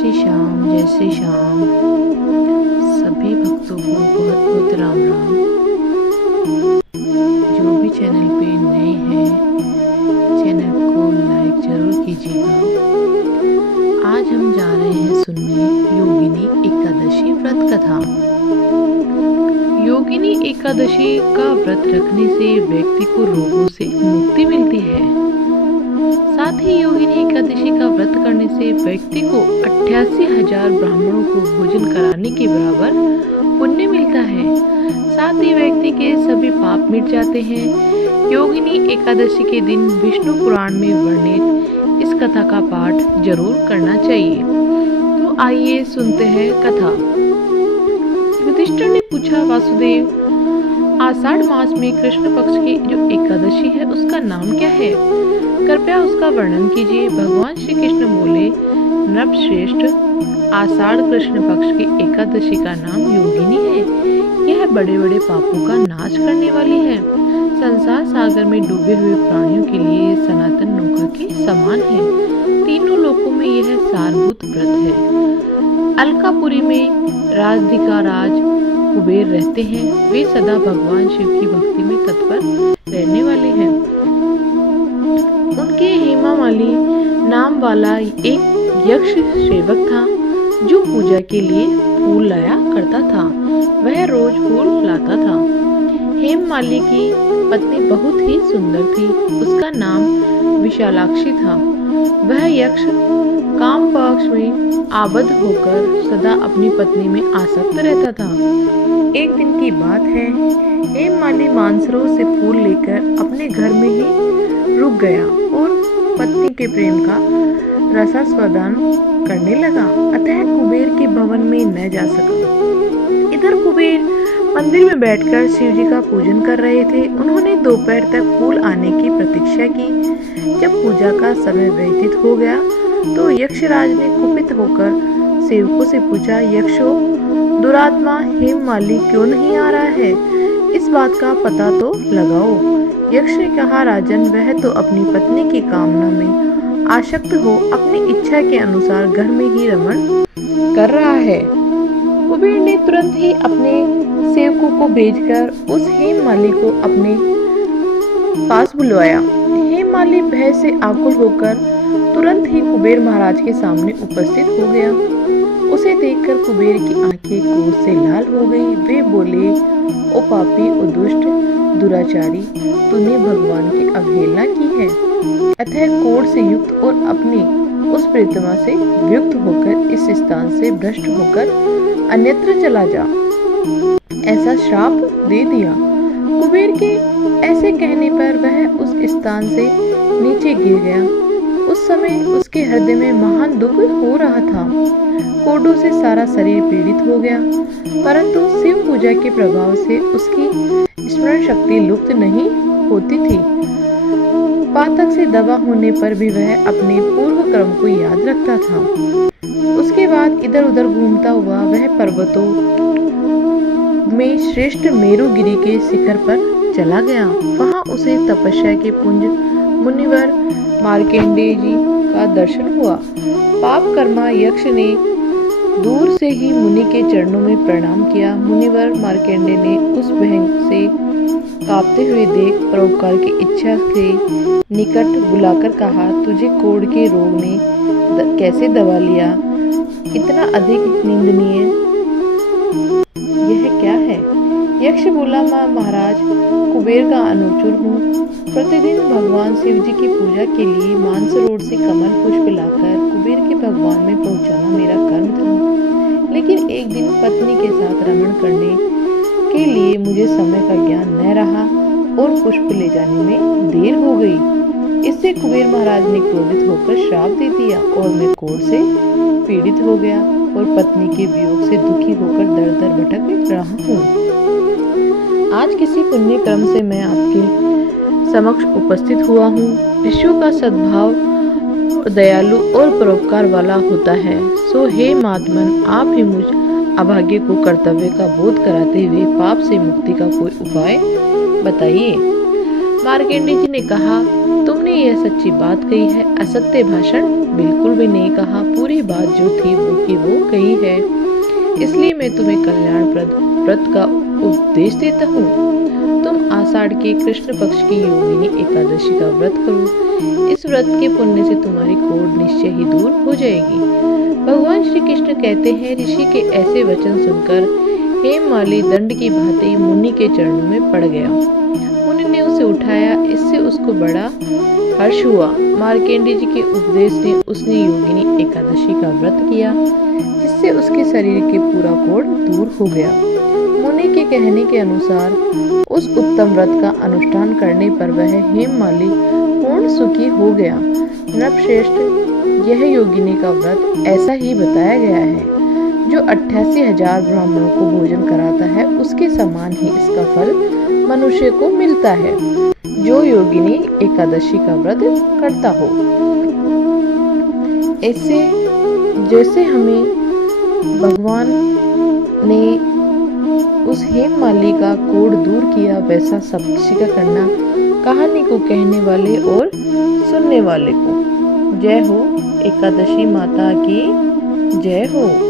जय श्री श्याम। सभी भक्तों को बहुत बहुत राम राम। जो भी चैनल पे नए हैं, चैनल को लाइक जरूर कीजिएगा। आज हम जा रहे हैं सुनने योगिनी एकादशी व्रत कथा। योगिनी एकादशी का व्रत रखने से व्यक्ति को रोगों से मुक्ति मिलती है। साथ ही योगिनी एकादशी का व्रत करने से व्यक्ति को 88,000 ब्राह्मणों को भोजन कराने के बराबर पुण्य मिलता है। साथ ही व्यक्ति के सभी पाप मिट जाते हैं। योगिनी एकादशी के दिन विष्णु पुराण में वर्णित इस कथा का पाठ जरूर करना चाहिए। तो आइए सुनते हैं कथा। युधिष्ठिर ने पूछा, वासुदेव, आषाढ़ मास में कृष्ण पक्ष की जो एकादशी है उसका नाम क्या है? कृपया उसका वर्णन कीजिए। भगवान श्री कृष्ण बोले, नृपश्रेष्ठ, आषाढ़ कृष्ण पक्ष की एकादशी का नाम योगिनी है। यह बड़े बड़े पापों का नाश करने वाली है। संसार सागर में डूबे हुए प्राणियों के लिए सनातन नौका के समान है। तीनों लोकों में यह सारभूत व्रत है। अलकापुरी में राजधिकाराज कुबेर रहते हैं। वे सदा भगवान शिव की भक्ति में तत्पर रहने वाले हैं। उनके हेमामाली नाम वाला एक यक्ष सेवक था जो पूजा के लिए फूल लाया करता था। वह रोज फूल लाता था। हेममाली की पत्नी बहुत ही सुंदर थी। उसका नाम विशालाक्षी था। वह यक्ष काम पक्ष में आबद्ध होकर सदा अपनी पत्नी में आसक्त रहता था। एक दिन की बात है, हेममाली मानसरोवर से फूल लेकर अपने घर में ही रुक गया और पत्नी के प्रेम का रसास्वादन करने लगा। अतः कुबेर के भवन में न जा सका। इधर कुबेर मंदिर में बैठकर शिव जी का पूजन कर रहे थे। उन्होंने दोपहर तक फूल आने की प्रतीक्षा की। जब पूजा का समय व्यतीत हो गया तो यक्षराज ने कुपित होकर सेवकों से पूछा, यक्षो, दुरात्मा हेममाली क्यों नहीं आ रहा है? इस बात का पता तो लगाओ। यक्ष ने कहा, राजन, वह तो अपनी पत्नी की कामना में आसक्त हो अपनी इच्छा के अनुसार घर में ही रमण कर रहा है। कुबेर ने तुरंत ही अपने सेवकों को भेजकर उस हेममाली को अपने पास बुलवाया। हेममाली भय से आकुल होकर तुरंत ही कुबेर महाराज के सामने उपस्थित हो गया। उसे देखकर कुबेर की आंखें क्रोध से लाल हो गई। वे बोले, ओ पापी, ओ दुष्ट, दुराचारी, तूने भगवान की अवहेलना की है। अतः क्रोध से युक्त और अपनी उस प्रीतमा से वियुक्त होकर इस स्थान से भ्रष्ट होकर अन्यत्र चला जा। ऐसा श्राप दे दिया। कुबेर के ऐसे कहने पर वह उस स्थान से नीचे गिर गया। उस समय उसके हृदय में महान दुख हो रहा था। कोढ़ों से सारा शरीर पीड़ित हो गया, परंतु शिव पूजा के प्रभाव से उसकी स्मरण शक्ति लुप्त नहीं होती थी। पातक से दवा होने पर भी वह अपने पूर्व कर्म को याद रखता था। उसके बाद इधर उधर घूमता हुआ वह पर्वतों में श्रेष्ठ मेरुगिरी के शिखर पर चला गया। वहां उसे तपस्या के पुंज मुनिवर मार्कंडेय जी का दर्शन हुआ। पाप कर्मा यक्ष ने दूर से ही मुनि के चरणों में प्रणाम किया। मुनिवर मार्कंडेय ने उस बहन से कांपते हुए देख परोपकार की इच्छा से निकट बुलाकर कहा, तुझे कोढ़ के रोग ने कैसे दबा लिया? इतना अधिक निंदनीय यह क्या है? यक्ष बोला, मैं महाराज कुबेर का अनुचर हूँ। प्रतिदिन भगवान शिव जी की पूजा के लिए मानसरोवर से कमल पुष्प लाकर कुबेर के भगवान में पहुँचाना मेरा कर्म था। लेकिन एक दिन पत्नी के साथ रमण करने के लिए मुझे समय का ज्ञान न रहा और पुष्प ले जाने में देर हो गई। इससे कुबेर महाराज ने क्रोधित होकर श्राप दे दिया और मैं कोढ़ से पीड़ित हो गया और पत्नी के वियोग से दुखी होकर दर दर भटक रहा हूँ। आज किसी पुण्य कर्म से मैं आपके समक्ष उपस्थित हुआ हूँ। ऋषियों का सद्भाव दयालु और परोपकार वाला होता है। सो हे महात्मन, आप ही मुझ अभागे को कर्तव्य का बोध कराते हुए पाप से मुक्ति का कोई उपाय बताइए। मार्कंडेय जी ने कहा, तुमने तूने यह सच्ची बात कही है, असत्य भाषण बिल्कुल भी नहीं कहा। पूरी बात जो थी वो की वो कही है। इसलिए मैं तुम्हें कल्याणप्रद व्रत का उपदेश देता हूँ। तुम आषाढ़ के कृष्ण पक्ष की योगिनी एकादशी का व्रत करो। इस व्रत के पुण्य से तुम्हारी कोढ़ निश्चय ही दूर हो जाएगी। भगवान श्री कृष्ण कहते हैं, ऋषि के ऐसे वचन सुनकर हेममाली दंड की भांति मुनि के चरणों में पड़ गया। मुनि ने उसे उठाया, इससे उसको बड़ा हर्ष हुआ। मार्केंडी जी के उपदेश ने उसने योगिनी एकादशी का व्रत किया, जिससे उसके शरीर के पूरा कोढ़ दूर हो गया। मुनि के कहने के अनुसार उस उत्तम व्रत का अनुष्ठान करने पर वह हेममाली पूर्ण सुखी हो गया। नृपश्रेष्ठ, यह योगिनी का व्रत ऐसा ही बताया गया है। जो 88,000 ब्राह्मणों को भोजन कराता है, उसके समान ही इसका फल मनुष्य को मिलता है, जो योगिनी एकादशी का व्रत करता हो। ऐसे जैसे हमें भगवान ने उस हेममाली का कोढ़ दूर किया, वैसा सब किसी का करना कहानी को कहने वाले और सुनने वाले को। जय हो एकादशी माता की जय हो।